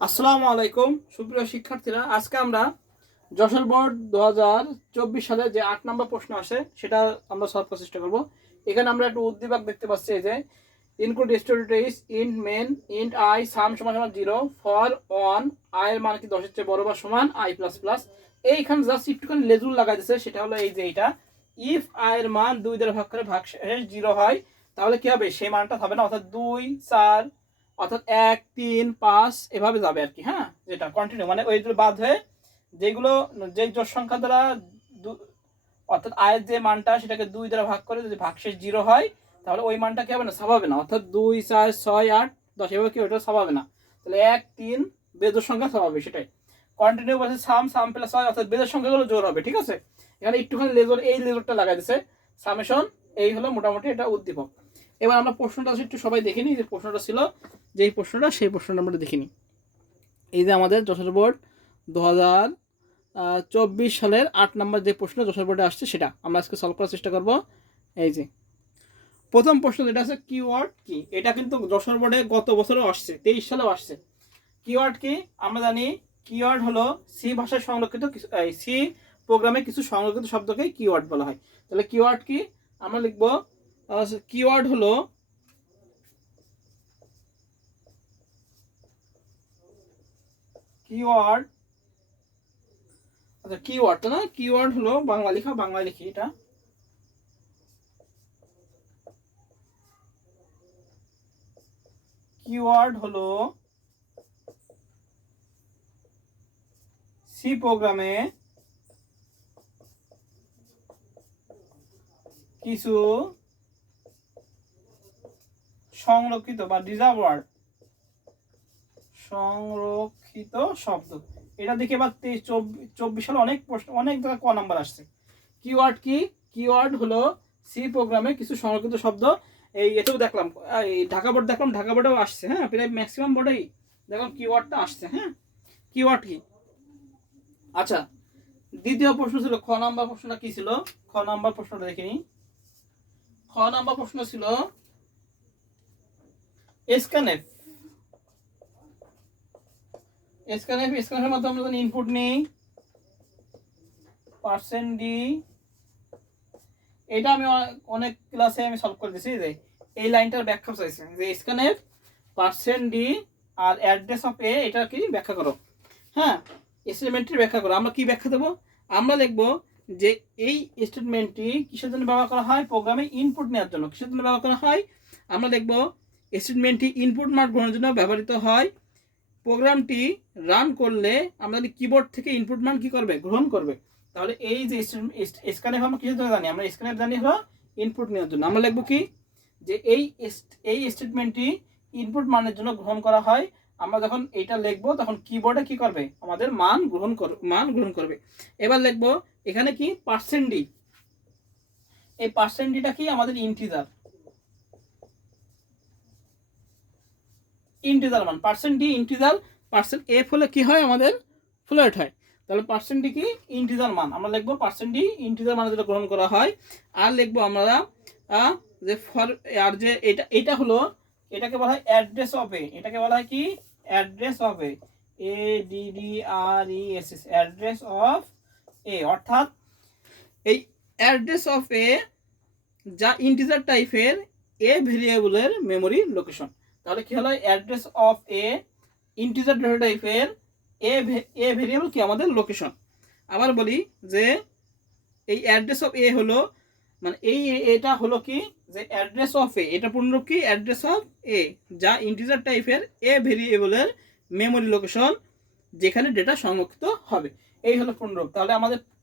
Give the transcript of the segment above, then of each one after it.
আসসালামু আলাইকুম সুপ্রিয় শিক্ষার্থীরা, আজকে আমরা যশোর বোর্ড 2024 সালে যে 8 নম্বর প্রশ্ন আসে সেটা আমরা সলভ করার চেষ্টা করব। এখানে আমরা একটু উদ্দীপক দেখতে পাচ্ছি যে ইনক্লুড স্টোরিটিস int main int I sum সমান সমান 0 ফর অন আই এর মান কি 10 এর চেয়ে বড় বা সমান আই প্লাস প্লাস। এইখানে জাস্ট একটুখানি লেজুল লাগাই দিয়েছে, সেটা হলো এই যে এইটা ইফ আই এর মান 2 দ্বারা ভাগ করে ভাগশেষ 0 হয় তাহলে কি হবে, সেই মানটা হবে না, অর্থাৎ 2 4 অর্থাৎ 1 3 5 এভাবে যাবে আর কি। হ্যাঁ, যেটা কন্টিনিউ মানে ওইগুলো বাদ হয়ে যেগুলো যে জোড় সংখ্যা দ্বারা অর্থাৎ আয়ের যে মানটা সেটাকে 2 দ্বারা ভাগ করে যদি ভাগশেষ 0 হয় তাহলে ওই মানটা কি হবে না, ছাপাবে না। অর্থাৎ 2 4 6 8 10 এভাবে কি ওটা ছাপাবে না, তাহলে 1 3 বেজোড় সংখ্যা ছাপাবে। সেটাই কন্টিনিউ বলছে সাম সাম প্লাস হয়, অর্থাৎ বেজোড় সংখ্যাগুলো জোর হবে। ঠিক আছে, এখানে একটুখানি লেজর এই লেজরটা লাগাই দিছে সামেশন। এই হলো মোটামুটি এটা উদ্দীপক। এবার আমরা প্রশ্নটা একটু সবাই দেখে নিই, যে প্রশ্নটা ছিল যেই প্রশ্নটা সেই প্রশ্নটা আমরা দেখে নিই। এই যে আমাদের যশোর বোর্ড 2024 সালের 8 নম্বর যে প্রশ্ন যশোর বোর্ডে আসছে সেটা আমরা আজকে সলভ করার চেষ্টা করব। এই যে প্রথম প্রশ্ন যেটা আছে কিওয়ার্ড কি, এটা কিন্তু যশোর বোর্ডে গত বছরও আসছে, 23 সালেও আসছে। কিওয়ার্ড কি আমরা জানি, কিওয়ার্ড হলো সি ভাষায় সংরক্ষিত সি প্রোগ্রামে কিছু সংরক্ষিত শব্দকে কিওয়ার্ড বলা হয়। তাহলে কিওয়ার্ড কি আমরা লিখব, কিওয়ার্ড হলো কিওয়ার্ড, আচ্ছা কিওয়ার্ড তো না, কিওয়ার্ড হলো বাংলা লেখা, বাংলা লিখি এটা। কিওয়ার্ড হলো সি প্রোগ্রামে কিছু সংরক্ষিত বা রিজার্ভ ওয়ার্ড, সংরক্ষিত শব্দ। এটা দেখে এবার 24 সালে অনেক প্রশ্ন, অনেক জায়গায় ক নাম্বার আসছে। কিওয়ার্ড কি, কিওয়ার্ড হলো সি প্রোগ্রামে কিছু সংরক্ষিত শব্দ। এই এটাও দেখলাম, এই ঢাকা বোর্ড দেখলাম, ঢাকা বোর্ডেও আসছে। হ্যাঁ, প্রায় ম্যাক্সিমাম বোর্ডেই দেখলাম কিওয়ার্ডটা আসছে। হ্যাঁ, কিওয়ার্ড কি। আচ্ছা, দ্বিতীয় প্রশ্ন ছিল খ নাম্বার প্রশ্নটা কি ছিল, খ নাম্বার প্রশ্নটা দেখে নিই। খ নাম্বার প্রশ্ন ছিল স্ক্যানএফ। স্ক্যানএফের মধ্যে আমরা যদি ইনপুট নিই পার্সেন্ট ডি, এটা আমি অনেক ক্লাসে আমি সলভ করে দিয়েছি। যে এই লাইনটার ব্যাখ্যা চাইছে যে স্ক্যানএফ পার্সেন্ট ডি আর অ্যাড্রেস অফ এ, এটা কি ব্যাখ্যা করো। হ্যাঁ, স্টেটমেন্টটির ব্যাখ্যা করো। আমরা কি ব্যাখ্যা দেবো, আমরা লিখব যে এই স্টেটমেন্টটি কিসের জন্য ব্যবহার করা হয়, প্রোগ্রামে ইনপুট নেওয়ার জন্য। কিসের জন্য ব্যবহার করা হয়, আমরা লিখব স্টেটমেন্টটি ইনপুট মান গ্রহণের জন্য ব্যবহৃত হয়। প্রোগ্রামটি রান করলে আমাদের কিবোর্ড থেকে ইনপুট মান কি করবে, গ্রহণ করবে। তাহলে এই যে স্ক্যানএফ আমরা কিসের জন্য জানি, আমরা স্ক্যানএফ জানি হলো ইনপুট নেওয়ার জন্য। আমরা লিখব কি, যে এই স্টেটমেন্টটি ইনপুট মানের জন্য গ্রহণ করা হয়। আমরা যখন এটা লিখবো তখন কিবোর্ডে কি করবে, আমাদের মান গ্রহণ করবে। এবার লিখবো এখানে কি পার্সেন্ট ডি, এই পার্সেন্ট ডিটা কি আমাদের ইন্টিজার, ইন্টিজার মান। Percent D integer, percent F হলে কি হয় আমাদের ফ্লোট হয়। তাহলে পার্সেন্ট ডি কি ইন্টিজার মান, আমরা লিখবো পার্সেন্ট ডি ইন্টিজার মানে যেটা গ্রহণ করা হয়। আর লিখবো আমরা যে ফর, আর যে এটা হলো, এটাকে বলা হয় অ্যাড্রেস অফ এ, এটাকে বলা হয় কি address of A, ADDRESS, address of A. অর্থাৎ এই অ্যাড্রেস অফ এ যা ইন্টিজার টাইপের এ ভেরিয়েবলের মেমোরি লোকেশন। তাহলে কি হলো, address of A integer data টাইপের এ ভেরিয়েবল কি আমাদের লোকেশন। আবার বলি যে এই অ্যাড্রেস অফ এ হলো, মানে এটা হলো কি, যে অ্যাড্রেস অফ এ, এটা পূর্ণরূপ কি অ্যাড্রেস অফ এ যা ইন্টিজার টাইপের এ ভেরিয়েবলের মেমোরি লোকেশন, যেখানে ডেটা সংরক্ষিত হবে। এই হলো পূর্ণরূপ। তাহলে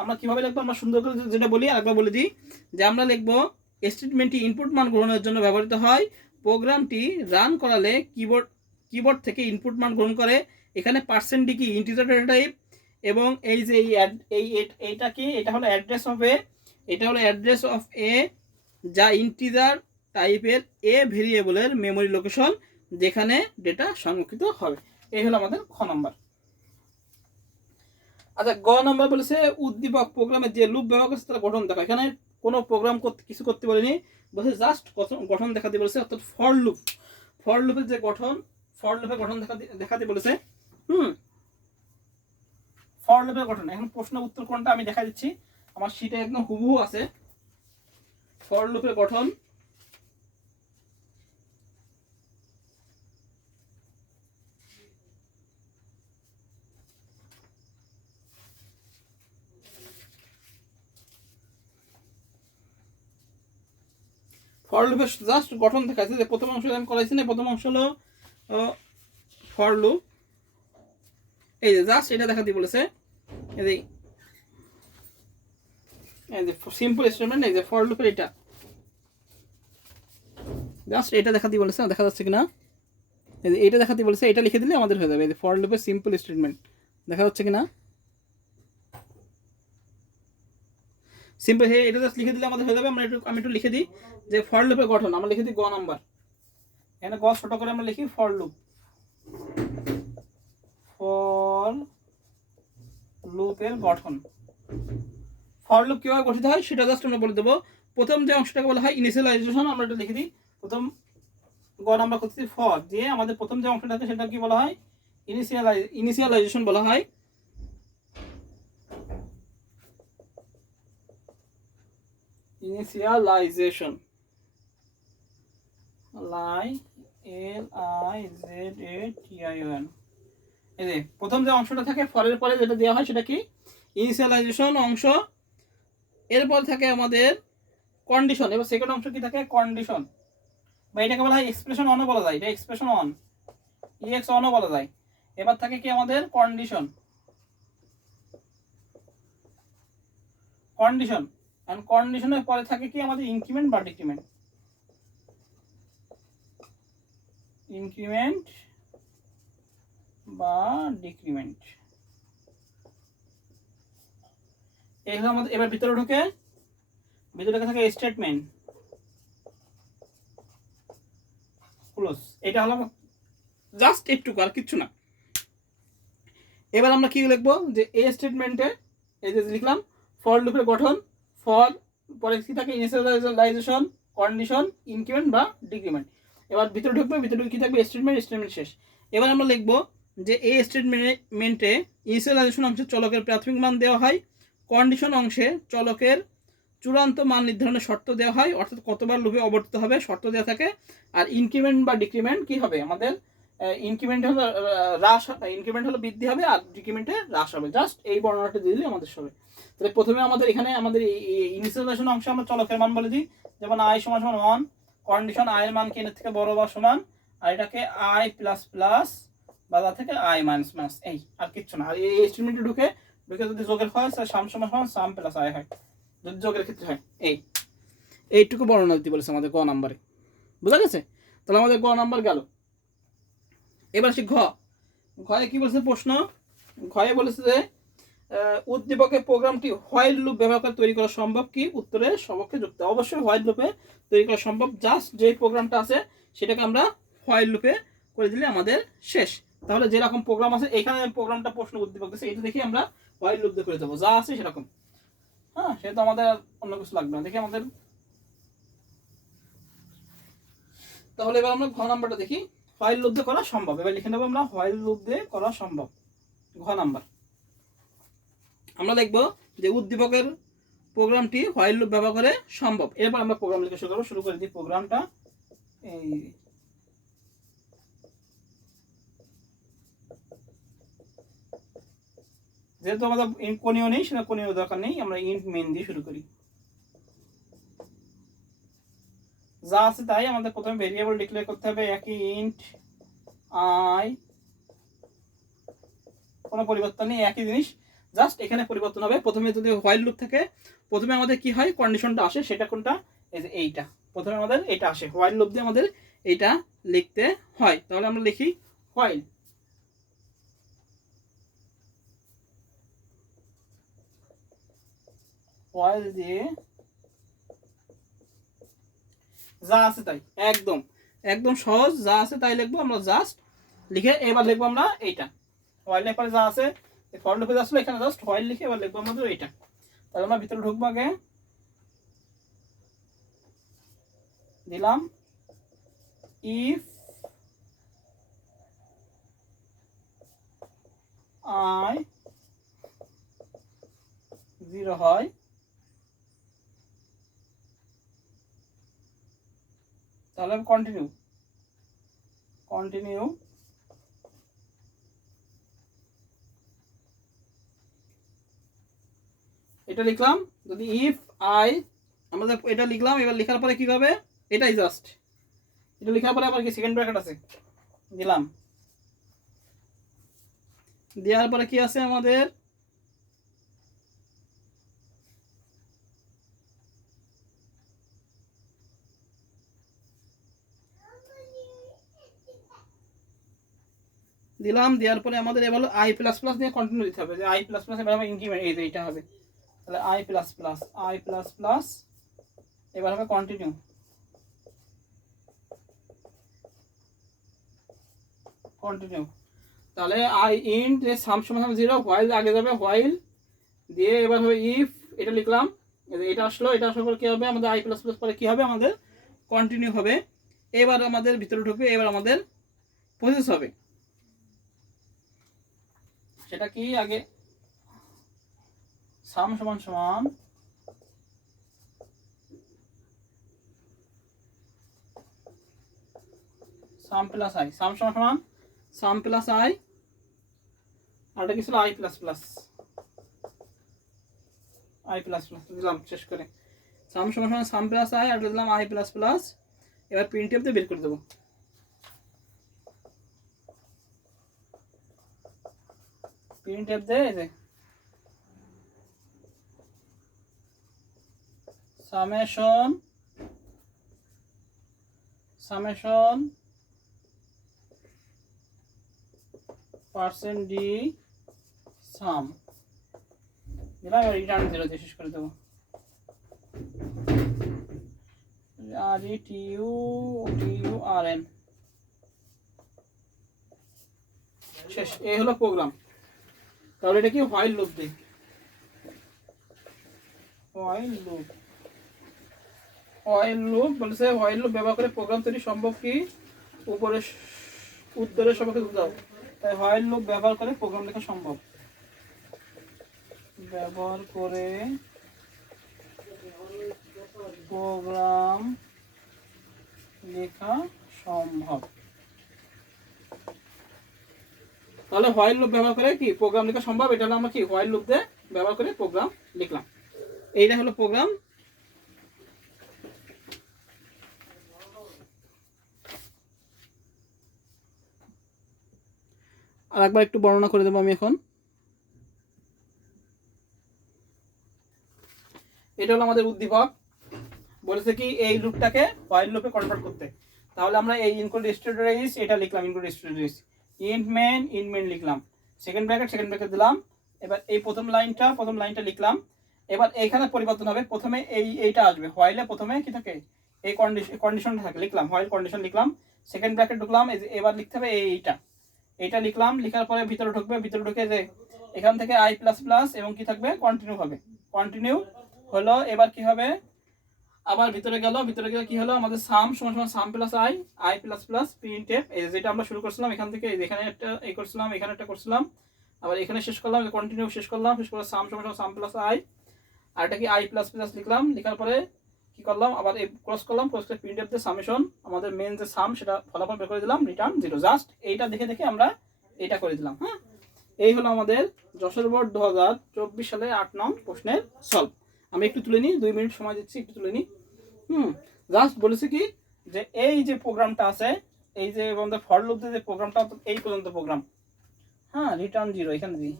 আমরা কিভাবে লিখবো, আমরা সুন্দর করে যেটা বলি আরেকবার বলে দিই, যে আমরা লিখবো স্টেটমেন্টটি ইনপুট মান গ্রহণের জন্য ব্যবহৃত হয়। প্রোগ্রামটি রান করালে কিবোর্ড থেকে ইনপুট মান গ্রহণ করে। এখানে পার্সেন্ট ডি কি ইন্টিজার ডেটা টাইপ, এবং এই যে এইটা কি, এটা হলো অ্যাড্রেস অফ এ, এটা হলো অ্যাড্রেস অফ এ যা ইন্টিজার টাইপের এ ভেরিয়েবলের মেমোরি লোকেশন, যেখানে ডেটা সংরক্ষিত হবে। এই হলো আমাদের খ নম্বর। আচ্ছা, গ নম্বর বলেছে উদ্দীপক প্রোগ্রামে যে লুপ ব্যবহার করছে তার গঠন দেখা। এখানে কোনো প্রোগ্রাম করতে কিছু করতে বলেনি, বলছে জাস্ট গঠন দেখাতে বলেছে। অর্থাৎ ফর লুপের যে গঠন, ফর লুপের গঠন দেখাতে বলেছে। ফর লুপের গঠন। এখন প্রশ্ন উত্তর কোনটা আমি দেখা দিচ্ছি, আমার শীটে একদম হুবহু আছে। ফর লুপের গঠন, ফর লুপের জাস্ট গঠন দেখাচ্ছে। যে প্রথম অংশ আমি করাইছি না, প্রথম অংশ হলো ফর লুপ। এই যে জাস্ট এটা দেখাতে বলেছে, এই যে সিম্পল স্টেটমেন্ট, এই যে ফর লুপের এটা জাস্ট এটা দেখাতে বলেছে, দেখা যাচ্ছে কিনা, এই যে এটা দেখাতে বলেছে, এটা লিখে দিলে আমাদের হয়ে যাবে। এই যে ফর লুপের সিম্পল স্টেটমেন্ট দেখা যাচ্ছে কিনা, সিম্পল এটা জাস্ট লিখে দিলে আমাদের হয়ে যাবে। আমি একটু লিখে দিই যে ফর লুপের গঠন, আমরা লিখে দিই গ নাম্বার, এখানে গ ছোট করে আমরা লিখি ফর লুপ। ফর লুপের গঠন, ফর লুপ কিভাবে গঠিত হয় সেটা জাস্ট আমরা বলে দেবো। প্রথম যে অংশটাকে বলা হয় ইনিশিয়ালাইজেশন, আমরা এটা লিখে দিই। প্রথম গ নাম্বার করতেছি ফর দিয়ে, আমাদের প্রথম যে অংশটা আছে সেটা কি বলা হয়, ইনিশিয়ালাইজেশন বলা হয়। Initialization, LIZATION। এই যে প্রথম যে অংশটা থাকে ফরের পরে যেটা দেওয়া হয় সেটা কি, ইনিশিয়ালাইজেশন অংশ। এরপর থাকে আমাদের কন্ডিশন, এবার সেকেন্ড অংশ কি থাকে, কন্ডিশন, বা এটাকে বলা হয় এক্সপ্রেশন অনও বলা যায়, এটা এক্সপ্রেশন অন, EX অনও বলা যায়। এবার থাকে কি আমাদের কন্ডিশন, এন্ড কন্ডিশনের পরে থাকে কি আমাদের ইনক্রিমেন্ট বা ডিক্রিমেন্ট, বা ডিক্রিমেন্ট। এই হলো আমাদের। এবার ভিতরে ঢুকে, ভিতরে থাকে স্টেটমেন্ট ক্লোজ, এটা হলো জাস্ট একটু, আর কিচ্ছু না। এবার আমরা কি লিখবো, যে এই স্টেটমেন্টে এই যে লিখলাম ফর লুপের গঠন, ফর পরে কি থাকে ইনিশিয়ালাইজেশন, কন্ডিশন, ইনক্রিমেন্ট বা ডিক্রিমেন্ট। এবার ভিতরে ঢুকবে, ভিতরে কি থাকবে, স্টেটমেন্ট শেষ। এবার আমরা লিখবো যে এই স্টেটমেন্টে ইনিশিয়ালাইজেশন অংশে চলকের প্রাথমিক মান দেওয়া হয়, কন্ডিশন অংশে চলকের চূড়ান্ত মান নির্ধারণের শর্ত দেওয়া হয়, অর্থাৎ কতবার লুপে অবর্তিত হবে শর্ত দেওয়া থাকে। আর ইনক্রিমেন্ট বা ডিক্রিমেন্ট কি হবে আমাদের, ইনক্রিমেন্ট হলো হ্রাস, ইনক্রিমেন্ট হলো বৃদ্ধি হবে, আর ডিক্রিমেন্টে হ্রাস হবে। জাস্ট এই বর্ণনাটা দিয়ে দিলে আমাদের হবে। তাহলে প্রথমে আমাদের এখানে আমাদের ইনিশিয়ালাইজেশন অংশে আমরা চলকের মান বলে দিই, যেমন i = 1, কন্ডিশন i এর মান কি এর থেকে বড় বা সমান, আর এটাকে i++ বা তার থেকে i মাইনাস, এই আর কিচ্ছু না। আর এই স্টেটমেন্টে ঢুকে যদি যোগের হয় সাম সমান সাম প্লাস i হয়, যদি যোগের ক্ষেত্রে হয়। এইটুকু বর্ণনা দিতে বলেছে আমাদের গ নাম্বারে, বুঝা গেছে? তাহলে আমাদের গ নাম্বার গেল। এবার আসি ঘয়ে কি বলছে প্রশ্ন, ঘয়ে বলেছে যে উদ্দীপকের প্রোগ্রামটি হোয়াইল লুপ ব্যবহার করে তৈরি করা সম্ভব কি, উত্তরে সবকে যুক্ত। অবশ্যই হোয়াইল লুপে তৈরি করা সম্ভব, জাস্ট যে প্রোগ্রামটা আছে সেটাকে আমরা হোয়াইল লুপে করে দিলে আমাদের শেষ। তাহলে যেরকম প্রোগ্রাম আছে এখানে প্রোগ্রামটা প্রশ্ন উদ্দীপক দিচ্ছে, এটা দেখি আমরা হোয়াইল লুপ দিয়ে করে দেবো, যা আছে সেরকম। হ্যাঁ, সেটা আমাদের অন্য কিছু লাগবে না। দেখি আমাদের, তাহলে এবার আমরা ঘ নাম্বারটা দেখি, হোয়াইল লুপ দিয়ে করা সম্ভব। এবার লিখে নেবো আমরা হোয়াইল লুপ দিয়ে করা সম্ভব, ঘ নাম্বার। আমরা দেখবো যে উদ্দীপকের প্রোগ্রামটি হোয়াইল লুপ ব্যবহার করে সম্ভব। এরপর আমরা প্রোগ্রাম লিখে শুরু করে দিই প্রোগ্রামটা। এই যেহেতু আমাদের কোনীয় নেই, সেটা কোনীয় দরকার নেই, আমরা ইন্ট মেন দিয়ে শুরু করি। যা আছে তাই আমাদের প্রথমে ভেরিয়েবল ডিক্লেয়ার করতে হবে, একই ইন্ট আই, কোনো পরিবর্তন নেই, একই জিনিস, জাস্ট এখানে পরিবর্তন হবে। প্রথমে যদি হোয়াইল লুপ থাকে, প্রথমে আমাদের কি হয়, কন্ডিশনটা আসে, সেটা কোনটা, এই যে এইটা, প্রথমে আমাদের এটা আসে, হোয়াইল লুপ দিয়ে আমাদের এইটা লিখতে হয়। তাহলে আমরা লিখি হোয়াইল, হোয়াইল দিয়ে যা আছে তাই, একদম একদম সহজ, যা আছে তাই লিখবো আমরা, জাস্ট লিখে এবার লিখবো আমরা এইটা হোয়াইলের পরে যা আছে, ফর লুপে আসলে এখানে জাস্ট হোয়াইল লিখে এবার লিখবো আমাদের এইটা। তাহলে আমরা ভিতরে ঢুকবো, আগে দিলাম ইফ i 0 হয় তাহলে কন্টিনিউ এটা লিখলাম। যদি ইফ আই আমাদের এটা লিখলাম, এবার লেখার পরে কি হবে, এটাই জাস্ট এটা লেখার পরে আবার কি সেকেন্ড ব্র্যাকেট আছে দিলাম, দেওয়ার পরে কি আছে আমাদের দিলাম, দেওয়ার পরে আমাদের এবার আই প্লাস প্লাস দিয়ে কন্টিনিউ দিতে হবে, যে আই প্লাস প্লাস এবার আমার ইনক্রিমেন্ট এই যে এটা হবে, তাহলে আই প্লাস প্লাস এবার হবে কন্টিনিউ তাহলে আই ইন্ট যে সাম সমান 0 হোয়াইল আগে যাবে, হোয়াইল দিয়ে এবার হবে ইফ এটা লিখলাম, এটা আসার পর কি হবে আমাদের আই প্লাস প্লাস পরে কি হবে আমাদের কন্টিনিউ হবে। এবার আমাদের ভিতরে ঢুকবে, এবার আমাদের প্রসেস হবে, সেটা কি আগে সাম সমান সাম প্লাস আই, সাম সমান সাম প্লাস আই, আর এটা কি ছিল আই প্লাস প্লাস দিলাম শেষ করে, সাম সমান সাম প্লাস আই আর দিলাম আই প্লাস প্লাস। এবার প্রিন্টএফ দিয়ে বের করে দেবো, প্রিন্টএফ দিয়ে এই যে সামেশন পার্সেন্ট ডি সাম দিলাম, এবার রিটার্ন 0 দিয়ে শেষ করে দেবো, RETURN শেষ। এই হলো প্রোগ্রাম। তাহলে এটা কি হোয়াইল লুপ দিই, হোয়াইল লুপ বলেছে হোয়াইল লুপ ব্যবহার করে প্রোগ্রাম তৈরি সম্ভব কি, উপরে উত্তরের সবাইকে দাও, তাই হোয়াইল লুপ ব্যবহার করে প্রোগ্রাম লেখা সম্ভব, ব্যবহার করে প্রোগ্রাম লেখা সম্ভব। তাহলে হোয়াইল লুপ ব্যবহার করে কি প্রোগ্রাম লেখা সম্ভব, এটা হলো আমরা কি হোয়াইল লুপ দিয়ে ব্যবহার করে প্রোগ্রাম লিখলাম, এইটা হলো প্রোগ্রাম। আর একবার একটু বর্ণনা করে দেবো আমি এখন। এটা হলো আমাদের উদ্দীপক, বলেছে কি এই লুপটাকে হোয়াইল লুপে কনভার্ট করতে। তাহলে আমরা এই ইনক্লুড স্টুডেন্ট এটা লিখলাম, ইনক্লুড স্টুডেন্ট ইন্ট মেন লিখলাম, সেকেন্ড ব্র্যাকেট দিলাম। এবার এই প্রথম লাইনটা লিখলাম। এবার এইখানে পরিবর্তন হবে, প্রথমে এইটা আসবে, হোয়াইলে প্রথমে কি থাকে এই কন্ডিশনটা থাকে, লিখলাম হোয়াইল কন্ডিশন লিখলাম, সেকেন্ড ব্র্যাকেট ঢুকলাম, এবার লিখতে হবে এইটা লিখলাম, লিখার পরে ভিতরে ঢুকে যে এখান থেকে আই প্লাস প্লাস এবং কি থাকবে কন্টিনিউ হবে, কন্টিনিউ হলো। এবার কি হবে আবার ভিতরে গেলে কি হলো আমাদের সাম সমান সাম plus I plus plus printf, এই যেটা আমরা শুরু করছিলাম এখান থেকে, এখানে একটা করছিলাম, এখানে একটা করছিলাম, আবার এখানে শেষ করলাম, কন্টিনিউ শেষ করে সাম সমান সাম প্লাস আই, আর এটা কি আই প্লাস প্লাস লিখলাম, লেখার পরে কি করলাম আবার ক্রস করে প্রিন্টএফ দিয়ে সামেশন আমাদের মেন যে সাম সেটা ফলাফল বের করে দিলাম, রিটার্ন 0। জাস্ট এইটা দেখে আমরা এটা করে দিলাম। হ্যাঁ, এই হলো আমাদের যশোর বোর্ড 2024 সালে 8 নং প্রশ্নের সলভ। আমি একটু তুলে নিই, 2 মিনিট সময় দিচ্ছি, একটু তুলে নিই। জাস্ট বলেছে কি যে এই যে প্রোগ্রামটা আছে, এই যে আমাদের ফর লুপ যে প্রোগ্রামটা, এই পর্যন্ত প্রোগ্রাম, হ্যাঁ রিটার্ন 0 এখানে দিই,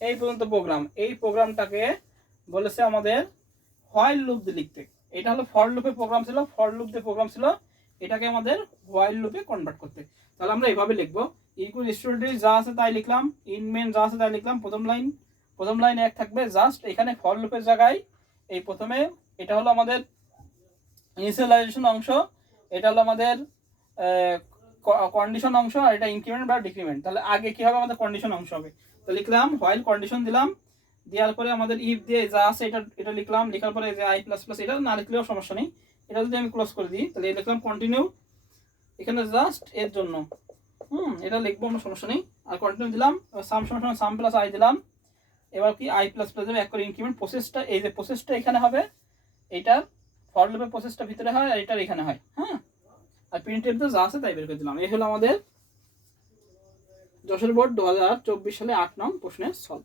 এই পর্যন্ত প্রোগ্রাম, এই প্রোগ্রামটাকে বলেছে আমাদের হোয়াইল লুপ দিয়ে লিখতে। এটা হলো ফর লুপের প্রোগ্রাম ছিল, এটাকে আমাদের হোয়াইল লুপে কনভার্ট করতে। তাহলে আমরা এইভাবে লিখবো, ইকুয়াল স্টুডেন্ট যা আছে তাই লিখলাম, ইন মেন যা আছে তাই লিখলাম, প্রথম লাইন এক থাকবে, জাস্ট এখানে ফর লুপের জায়গায় এই প্রথমে এটা হলো আমাদের ইনিশিয়ালাইজেশন অংশ, এটা হলো আমাদের কন্ডিশন অংশ, আর এটা ইনক্রিমেন্ট বা ডিক্রিমেন্ট। তাহলে আগে কি হবে আমাদের কন্ডিশন অংশ হবে, তো লিখলাম হোয়াইল কন্ডিশন দিলাম, দেওয়ার পরে আমাদের ইফ দিয়ে যা আছে এটা লিখলাম, লেখার পরে যে আই প্লাস প্লাস, এটা না লিখলেও সমস্যা নেই, এটা যদি আমি ক্লোজ করে দিই তাহলে লিখলাম কন্টিনিউ, এখানে জাস্ট এর জন্য এটা লিখবো আমরা, সমস্যা নেই। আর কন্টিনিউ দিলাম, সাম সমান সাম প্লাস আই দিলাম। এবার কি আই প্লাস প্লাস যাবে, এক করে ইনক্রিমেন্ট প্রসেসটা, এই যে প্রসেসটা এখানে হবে, এইটার ফর লুপের প্রসেসটা ভিতরে হয় আর এটার এখানে হয়। হ্যাঁ, আর প্রিন্টের তো যা আছে তাই বের করে দিলাম। এই হলো আমাদের যশোর বোর্ড 2024 সালে 8 নং প্রশ্নের সলভ।